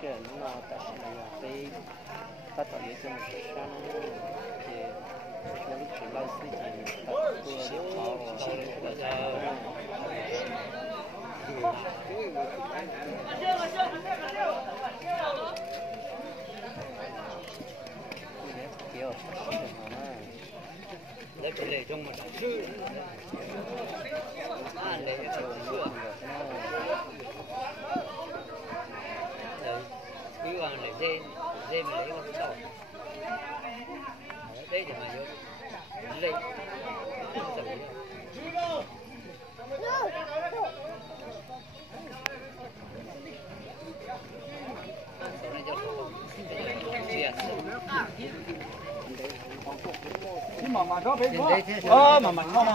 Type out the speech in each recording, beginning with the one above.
是那但是那个被他到底怎么回事呢？也那里只老司机，他多好，大家。kiểu lấy cái lệ trong một chữ lệ trong một chữ cứ vào lệ dê mà lấy con đầu đây thì mà vô lệ mà đó phải có mà có mà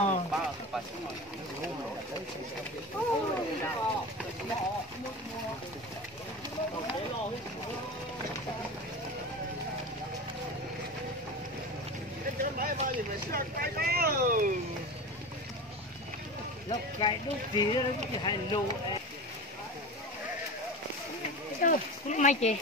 nó cái đốt gì đó nó chỉ hay lù đâu mai chị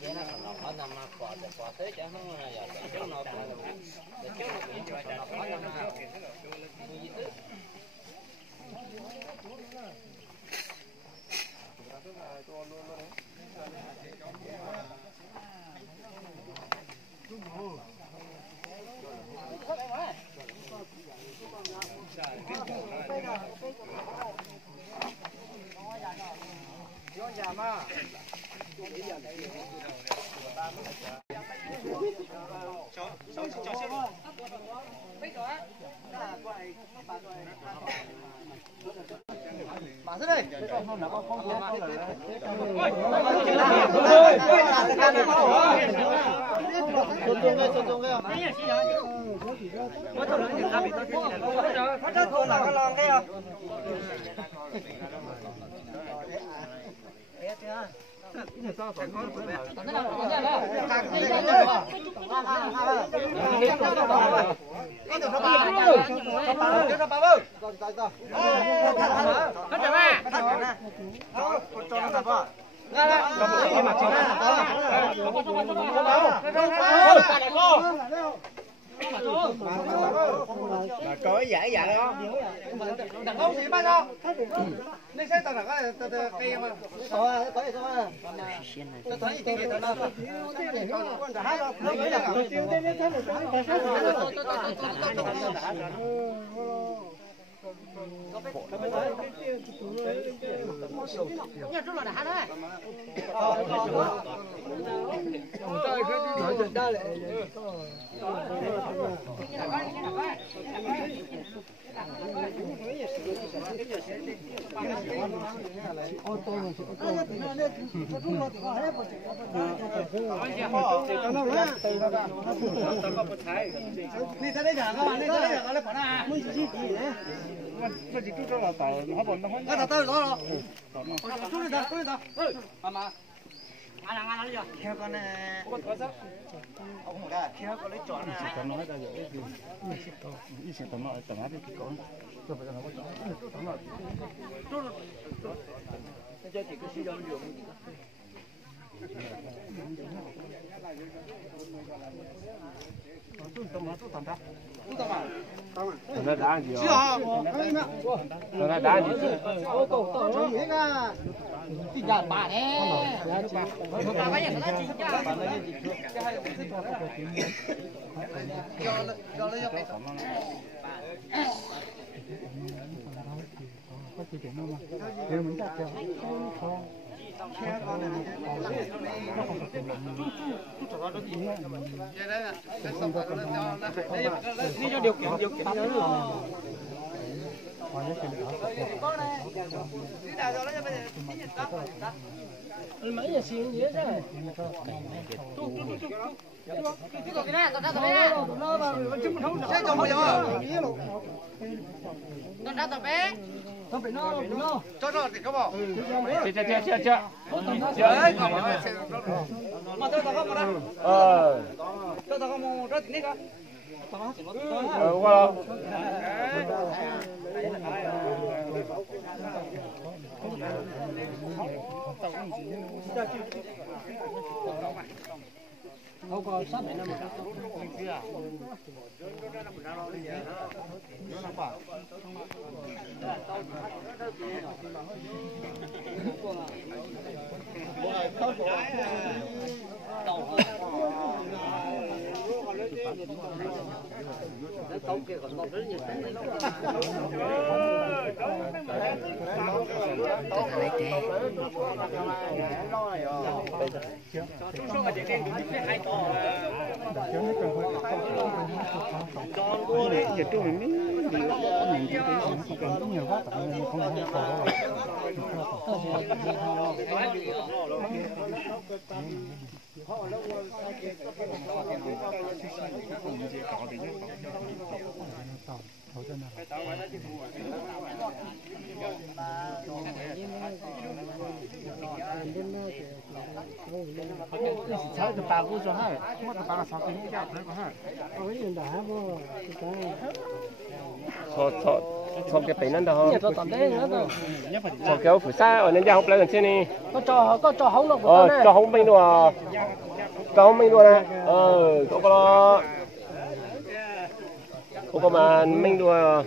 cái nó nó nằm quả tới chứ không là giờ chứ nó cũng nó nằm bà thế đây có giải dạ đó đằng không gì bao nhiêu nên sẽ tao cái cây mà có cái tôi thấy cái gì đó đi tới đây nhà các bạn đi tới đây nhà các bạn à mới chỉ nó chỉ cứ là tàu nó bận nó không nó tàu đó rồi tôi đi đâu mà ăn đi theo con này ông cái theo con lấy chọn này nói ra rồi ít tiền tao nói tao nói cái con nó đá gì rồi? Nó đá gì? Đi cho điều kiện nữa. Mấy giờ xíu gì thế? Không có sắp đến năm Thôi cái bệnh đó không? Thôi kéo phủ sa ở nên ra học lại lần trên đi. Có cho hóng đâu. Cho hóng mình đùa. Cho hóng mình đùa này. Có mà mình đùa.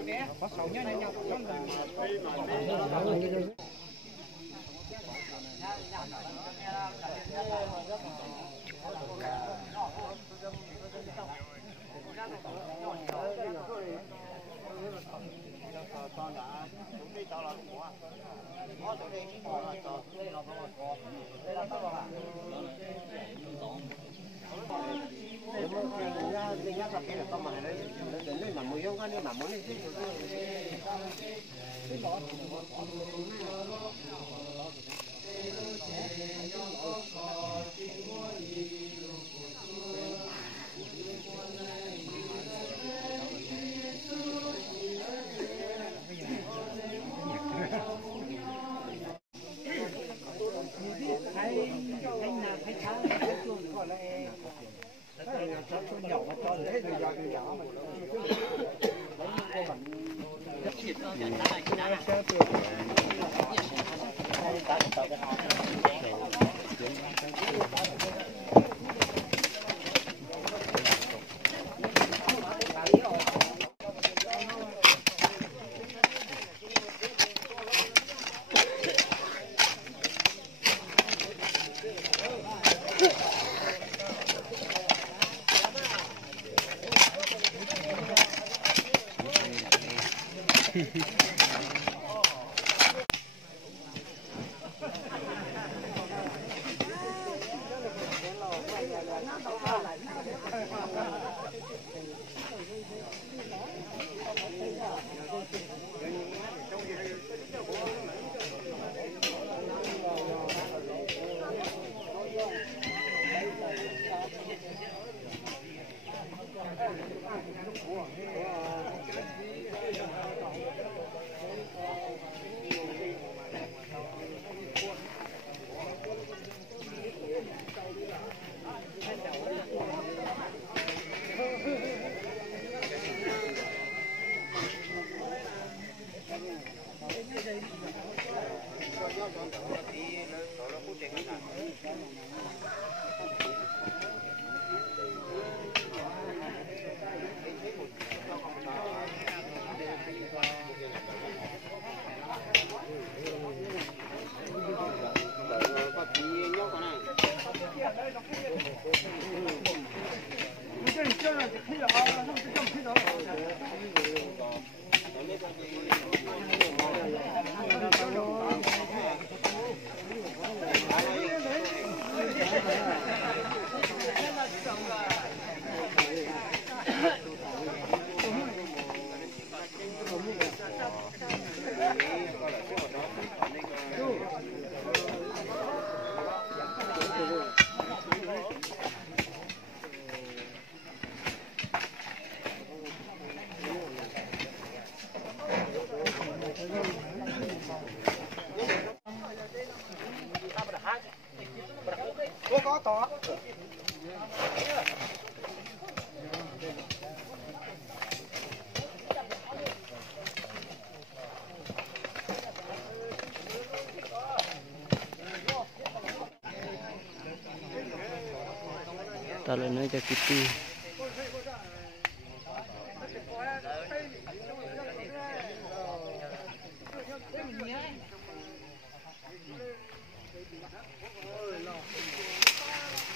ta lại nói cho Kitty.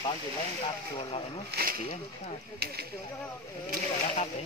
Con thì lấy tạt chuột lại nó chỉ ăn sao? Nó tạt đấy.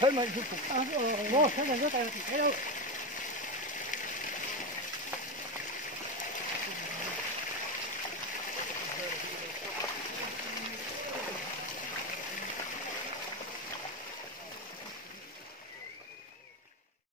thấy mình chụp thấy mình cái tay thì thấy đâu